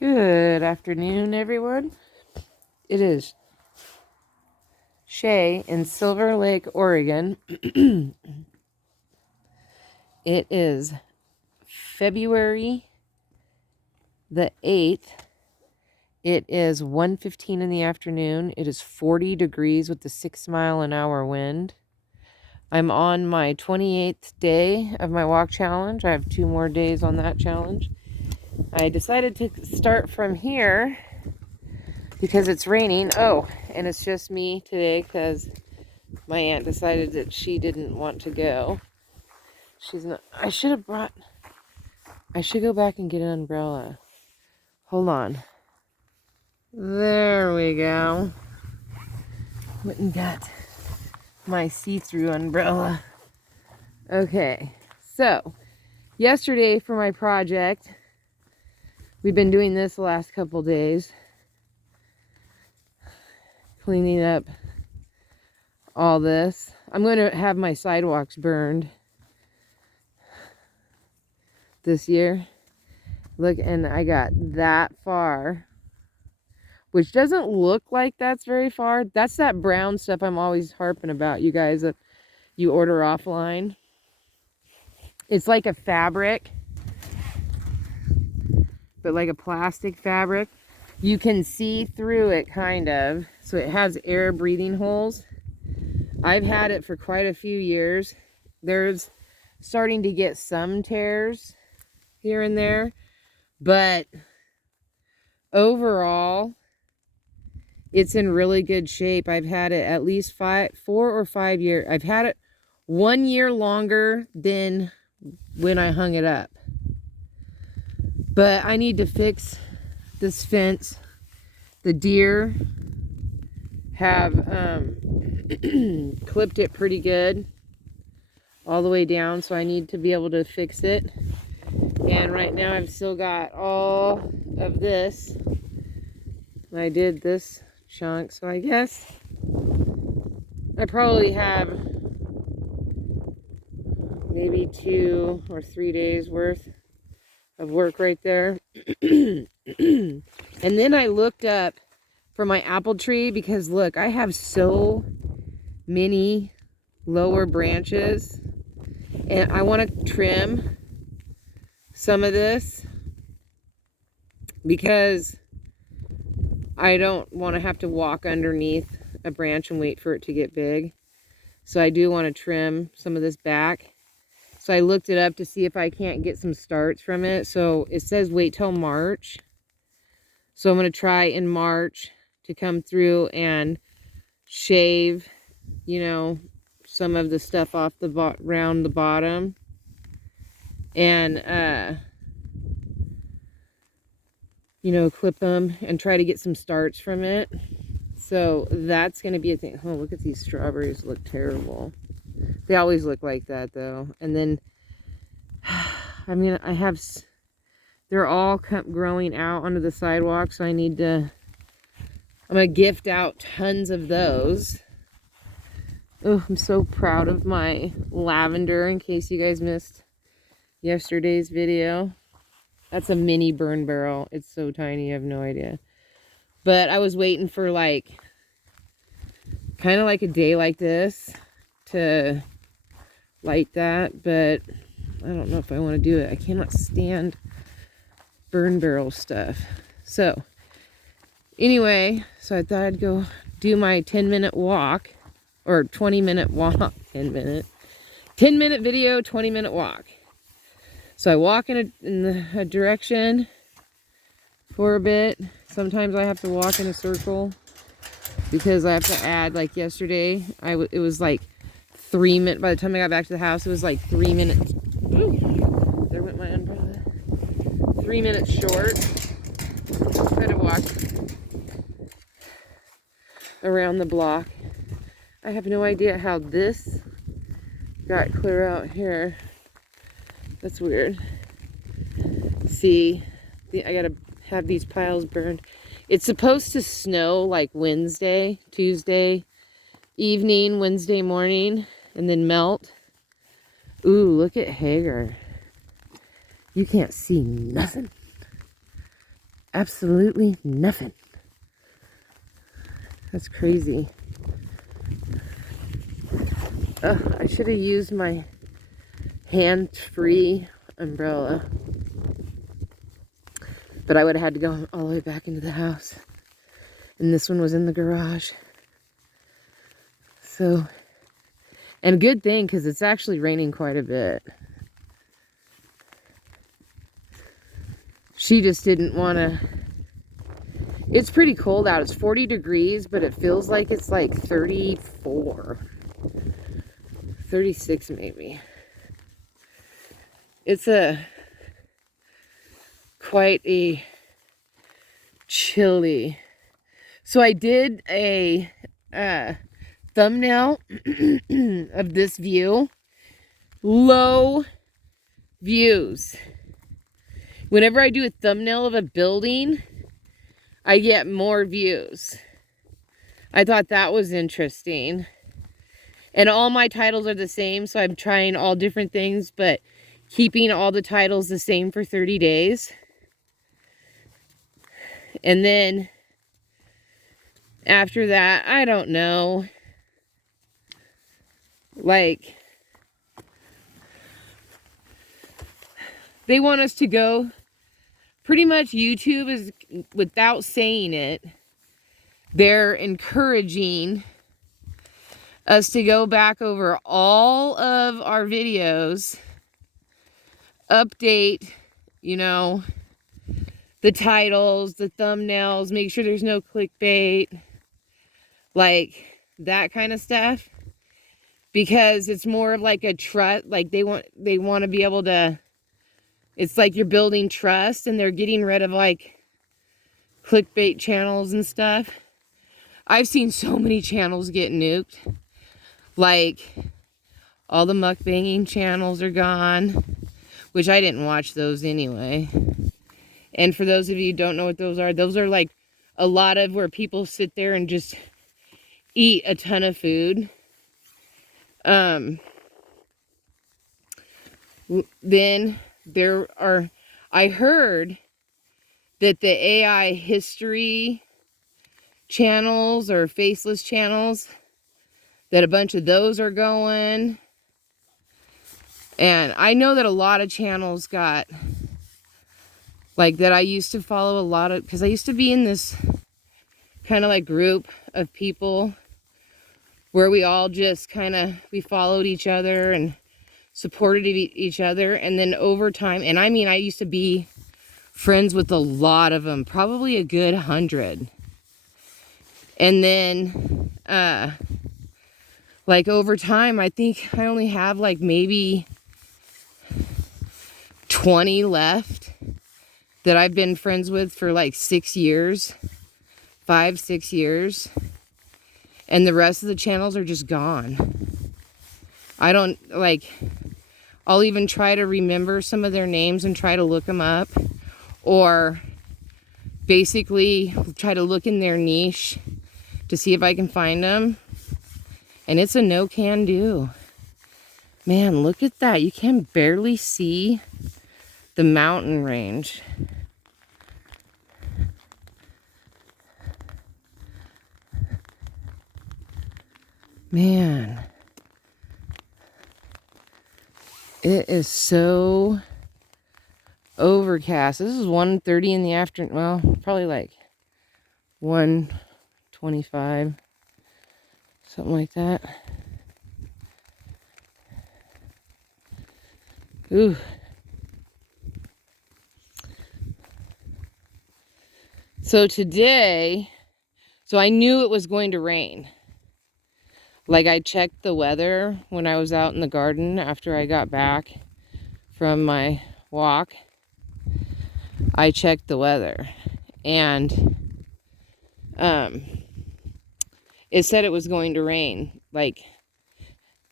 Good afternoon, everyone. It is Shay in Silver Lake, Oregon. It is February the 8th. It is 1:15 in the afternoon. It is 40 degrees with the 6-mile-an-hour wind. I'm on my 28th day of my walk challenge. I have 2 more days on that challenge. I decided to start from here because it's raining. Oh, and it's just me today because my aunt decided that she didn't want to go. She's not. I should go back and get an umbrella. Hold on. There we go. Went and got my see-through umbrella. Okay, so yesterday for my project, we've been doing this the last couple days, cleaning up all this. I'm going to have my sidewalks burned this year. Look, and I got that far, which doesn't look like that's very far. That's that brown stuff I'm always harping about, you guys, that you order offline. It's like a fabric, but like a plastic fabric. You can see through it, kind of. So it has air breathing holes. I've had it for quite a few years. There's starting to get some tears here and there, but overall, it's in really good shape. I've had it at least 4 or 5 years. I've had it 1 year longer than when I hung it up. But I need to fix this fence. The deer have clipped it pretty good all the way down, so I need to be able to fix it. And right now I've still got all of this. I did this chunk, so I guess I probably have maybe 2 or 3 days worth of work right there. And then I looked up for my apple tree because look, I have so many lower branches and I want to trim some of this because I don't want to have to walk underneath a branch and wait for it to get big. So I do want to trim some of this back. So I looked it up to see if I can't get some starts from it. So it says wait till March. So I'm going to try in March to come through and shave, you know, some of the stuff off the around the bottom. And, you know, clip them and try to get some starts from it. So that's going to be a thing. Oh, look at these strawberries. Look terrible. They always look like that, though. And then, I mean, they're all growing out onto the sidewalk, so I'm going to gift out tons of those. Oh, I'm so proud of my lavender, in case you guys missed yesterday's video. That's a mini burn barrel. It's so tiny, you have no idea. But I was waiting for like, kind of like a day like this to light that, but I don't know if I want to do it. I cannot stand burn barrel stuff. So anyway, so I thought I'd go do my 10-minute walk, or 20-minute walk. 10-minute video, 20-minute walk. So I walk in a direction for a bit. Sometimes I have to walk in a circle because I have to add, like yesterday, it was like 3 minutes. By the time I got back to the house, it was like 3 minutes. Ooh, there went my umbrella. 3 minutes short. I had to walk around the block. I have no idea how this got clear out here. That's weird. See, I gotta have these piles burned. It's supposed to snow like Tuesday evening, Wednesday morning, and then melt. Ooh, look at Hagar. You can't see nothing. Absolutely nothing. That's crazy. I should have used my hand-free umbrella. But I would have had to go all the way back into the house. And this one was in the garage. So, and a good thing, because it's actually raining quite a bit. She just didn't want to. It's pretty cold out. It's 40 degrees, but it feels like it's like 34. 36 maybe. It's quite a chilly. So I did a thumbnail of this view. Low views. Whenever I do a thumbnail of a building, I get more views. I thought that was interesting. And all my titles are the same, so I'm trying all different things, but keeping all the titles the same for 30 days. And then after that, I don't know. Like, they want us to go. Pretty much YouTube is, without saying it, they're encouraging us to go back over all of our videos, update, you know, the titles, the thumbnails, make sure there's no clickbait, like that kind of stuff, because it's more of like a trust. Like they want to be able to, it's like you're building trust, and they're getting rid of like clickbait channels and stuff. I've seen so many channels get nuked. Like, all the mukbanging channels are gone, which I didn't watch those anyway. And for those of you who don't know what those are like a lot of where people sit there and just eat a ton of food. Then there are, I heard that the AI history channels or faceless channels, that a bunch of those are going. And I know that a lot of channels got, like, that I used to follow a lot of, because I used to be in this kind of like group of people where we all just kind of, we followed each other and supported each other. And then over time, and I mean, I used to be friends with a lot of them, probably a good 100. And then, like over time, I think I only have like maybe 20 left that I've been friends with for like 6 years, 5-6 years. And the rest of the channels are just gone. I don't, like, I'll even try to remember some of their names and try to look them up. Or basically try to look in their niche to see if I can find them. And it's a no can do. Man, look at that. You can barely see the mountain range. Man. It is so overcast. This is 1:30 in the afternoon. Well, probably like 1:25. Something like that. Ooh. So today, so I knew it was going to rain. Like, I checked the weather when I was out in the garden after I got back from my walk. I checked the weather, and it said it was going to rain. Like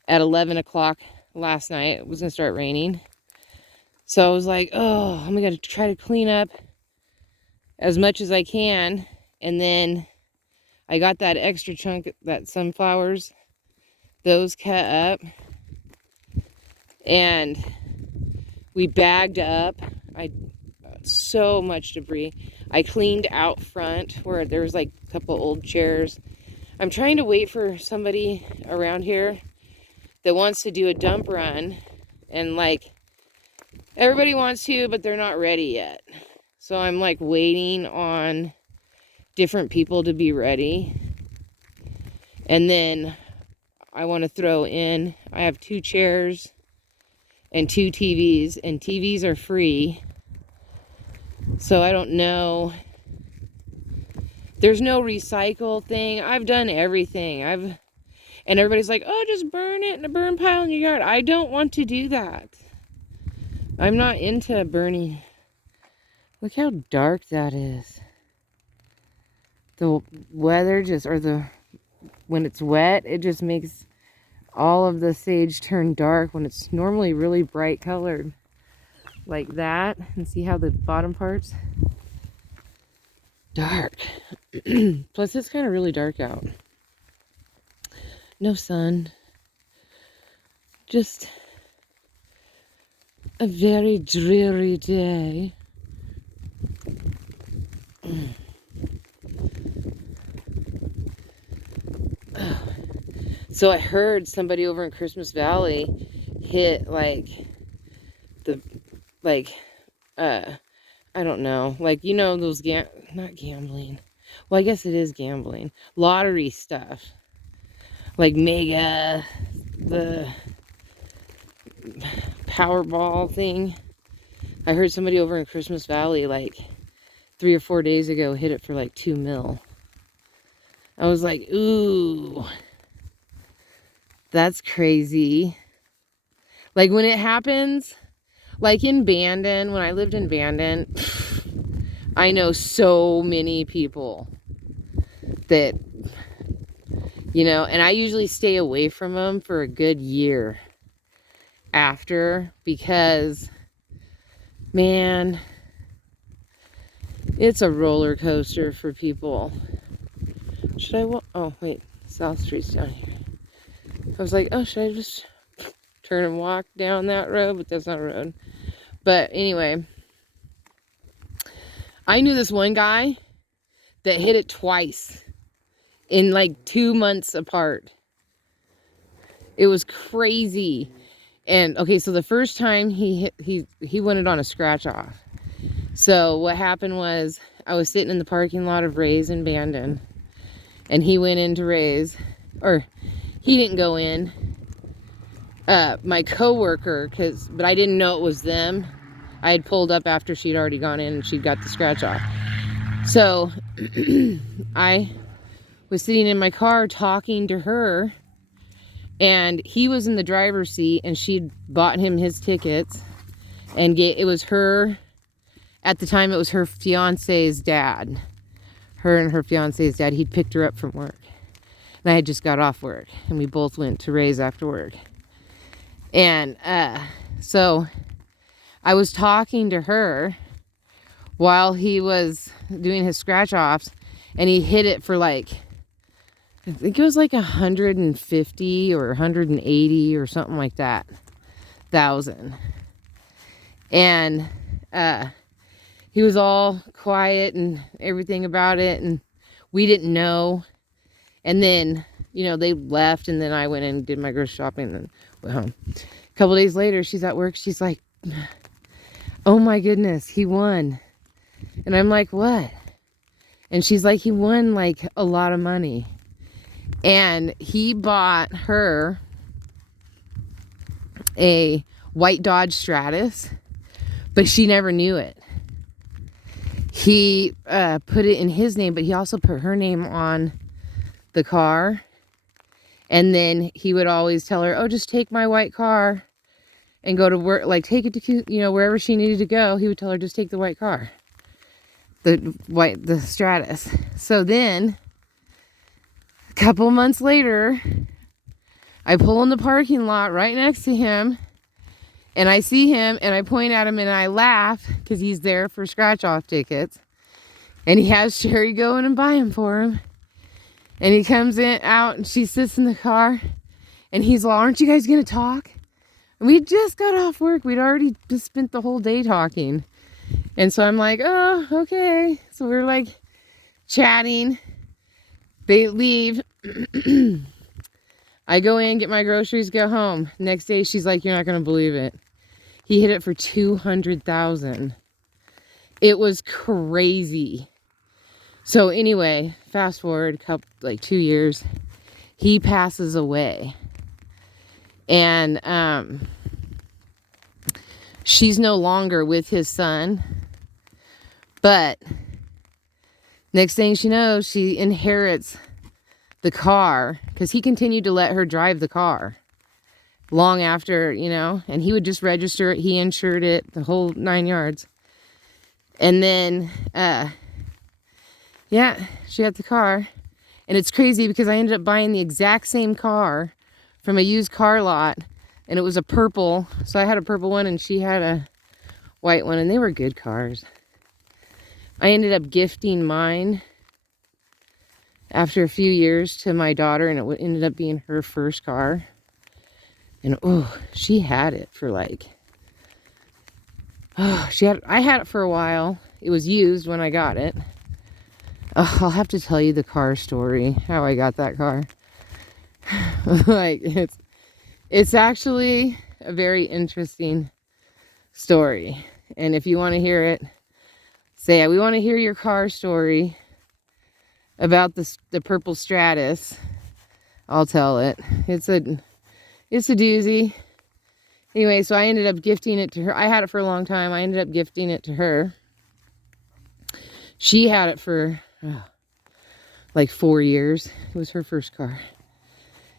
at 11 o'clock last night, it was going to start raining. So I was like, oh, I'm going to try to clean up as much as I can. And then I got that extra chunk, that sunflowers, those cut up. And we bagged up. So much debris. I cleaned out front where there was like a couple old chairs. I'm trying to wait for somebody around here that wants to do a dump run, and like everybody wants to, but they're not ready yet. So I'm like waiting on different people to be ready. And then I want to throw in, I have 2 chairs and 2 TVs, and TVs are free. So I don't know. There's no recycle thing. I've done everything. And everybody's like, oh, just burn it in a burn pile in your yard. I don't want to do that. I'm not into burning. Look how dark that is. The weather when it's wet, it just makes all of the sage turn dark when it's normally really bright colored. Like that. And see how the bottom part's dark. Plus, it's kind of really dark out. No sun. Just a very dreary day. So I heard somebody over in Christmas Valley hit I don't know, like, you know, those not gambling. Well, I guess it is gambling. Lottery stuff. Like Mega, the Powerball thing. I heard somebody over in Christmas Valley like 3 or 4 days ago hit it for like 2 mil. I was like, ooh, that's crazy. Like when it happens, like in Bandon, when I lived in Bandon, I know so many people that, you know, and I usually stay away from them for a good year after, because, man, it's a roller coaster for people. Should I walk? Oh, wait, South Street's down here. I was like, oh, should I just turn and walk down that road? But that's not a road. But anyway, I knew this one guy that hit it twice in like 2 months apart. It was crazy. And okay, so the first time he won it on a scratch off. So what happened was, I was sitting in the parking lot of Ray's in Bandon, and he went into Ray's, or he didn't go in. My coworker, but I didn't know it was them. I had pulled up after she'd already gone in and she'd got the scratch off. So I was sitting in my car talking to her, and he was in the driver's seat, and she'd bought him his tickets, and it was her, at the time it was her fiance's dad. Her and her fiance's dad, he'd picked her up from work. And I had just got off work, and we both went to Ray's after work. And so I was talking to her while he was doing his scratch offs, and he hit it for like, I think it was like 150 or 180 or something like that, thousand. And he was all quiet and everything about it, and we didn't know. And then, you know, they left, and then I went and did my grocery shopping and went home. A couple days later, she's at work. She's like, oh my goodness, he won. And I'm like, what? And she's like, he won like a lot of money. And he bought her a white Dodge Stratus, but she never knew it. He put it in his name, but he also put her name on the car. And then he would always tell her, oh, just take my white car and go to work, like take it to, you know, wherever she needed to go. He would tell her, just take the white car, the Stratus. So then a couple months later, I pull in the parking lot right next to him, and I see him, and I point at him, and I laugh because he's there for scratch off tickets, and he has Sherry go in and buy them for him. And he comes out, and she sits in the car, and he's like, aren't you guys going to talk? And we just got off work. We'd already just spent the whole day talking. And so I'm like, oh, okay. So we're like chatting. They leave. I go in, get my groceries, go home. Next day, she's like, you're not going to believe it. He hit it for 200,000. It was crazy. So anyway, fast forward like 2 years, he passes away. And she's no longer with his son. But next thing she knows, she inherits the car, because he continued to let her drive the car long after, you know, and he would just register it. He insured it, the whole 9 yards. And then, yeah, she had the car. And it's crazy because I ended up buying the exact same car from a used car lot, and it was a purple. So I had a purple one and she had a white one, and they were good cars. I ended up gifting mine after a few years to my daughter, and it ended up being her first car. And oh, she had it for like, oh, I had it for a while. It was used when I got it. Oh, I'll have to tell you the car story, how I got that car. Like, it's actually a very interesting story. And if you want to hear it, say, we want to hear your car story about the purple Stratus. I'll tell it. It's a doozy. Anyway, so I ended up gifting it to her. I had it for a long time. I ended up gifting it to her. She had it for like 4 years. It was her first car.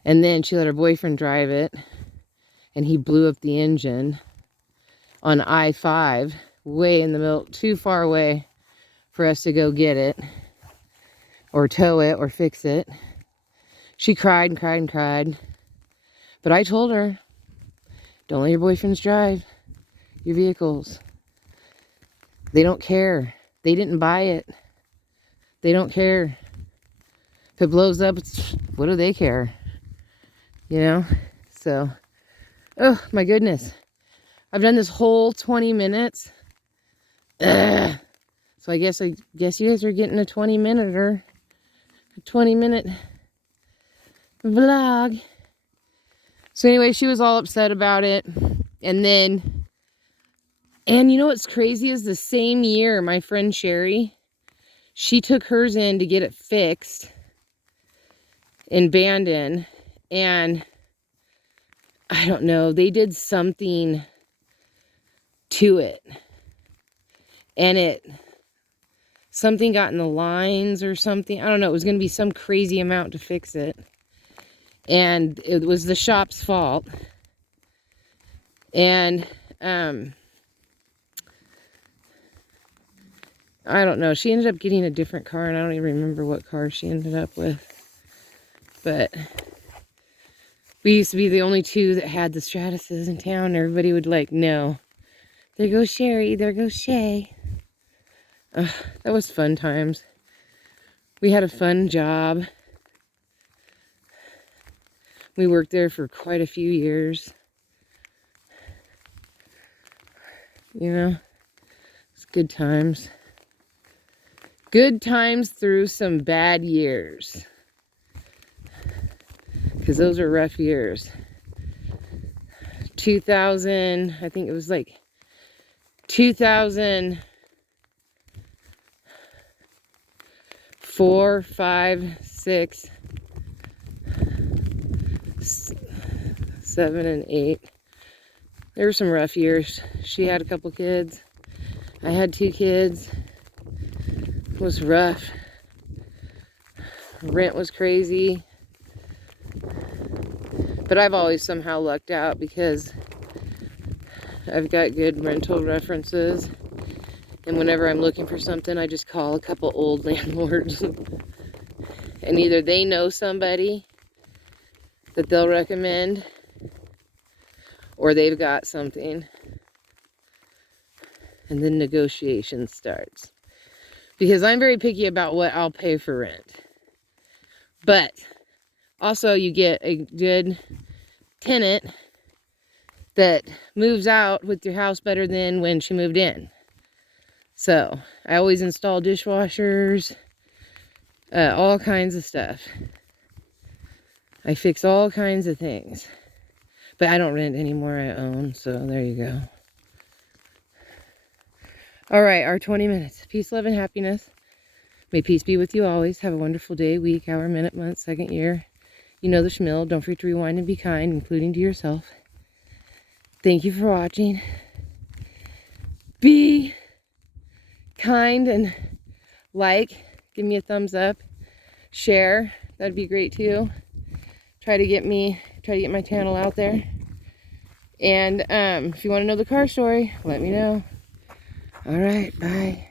And then she let her boyfriend drive it, and he blew up the engine on I-5, way in the middle, too far away for us to go get it or tow it or fix it. She cried and cried and cried. But I told her, don't let your boyfriends drive your vehicles. They don't care. They didn't buy it. They don't care. If it blows up, what do they care? You know? So, oh my goodness. I've done this whole 20 minutes. Ugh. So I guess you guys are getting a 20-minute or a 20-minute vlog. So anyway, she was all upset about it. And you know what's crazy is the same year, my friend Sherry, she took hers in to get it fixed in Bandon. And I don't know, they did something to it. And something got in the lines or something. I don't know, it was going to be some crazy amount to fix it. And it was the shop's fault. And I don't know. She ended up getting a different car, and I don't even remember what car she ended up with. But we used to be the only two that had the Stratuses in town. Everybody would like, no. There goes Sherry. There goes Shay. That was fun times. We had a fun job. We worked there for quite a few years. You know, it's good times. Good times through some bad years. Because those are rough years. 2000, I think it was like 2004, 5, 6, 7, and 8. There were some rough years. She had a couple kids. I had 2 kids. It was rough. Rent was crazy. But I've always somehow lucked out because I've got good rental references. And whenever I'm looking for something, I just call a couple old landlords. And either they know somebody that they'll recommend, or they've got something. And then negotiation starts. Because I'm very picky about what I'll pay for rent. But also you get a good tenant that moves out with your house better than when she moved in. So I always install dishwashers, all kinds of stuff. I fix all kinds of things. But I don't rent anymore, I own, so there you go. All right, our 20 minutes. Peace, love, and happiness. May peace be with you always. Have a wonderful day, week, hour, minute, month, second, year. You know the schmill. Don't forget to rewind and be kind, including to yourself. Thank you for watching. Be kind and like. Give me a thumbs up. Share. That'd be great too. Try to get my channel out there. And if you want to know the car story, let me know. All right, bye.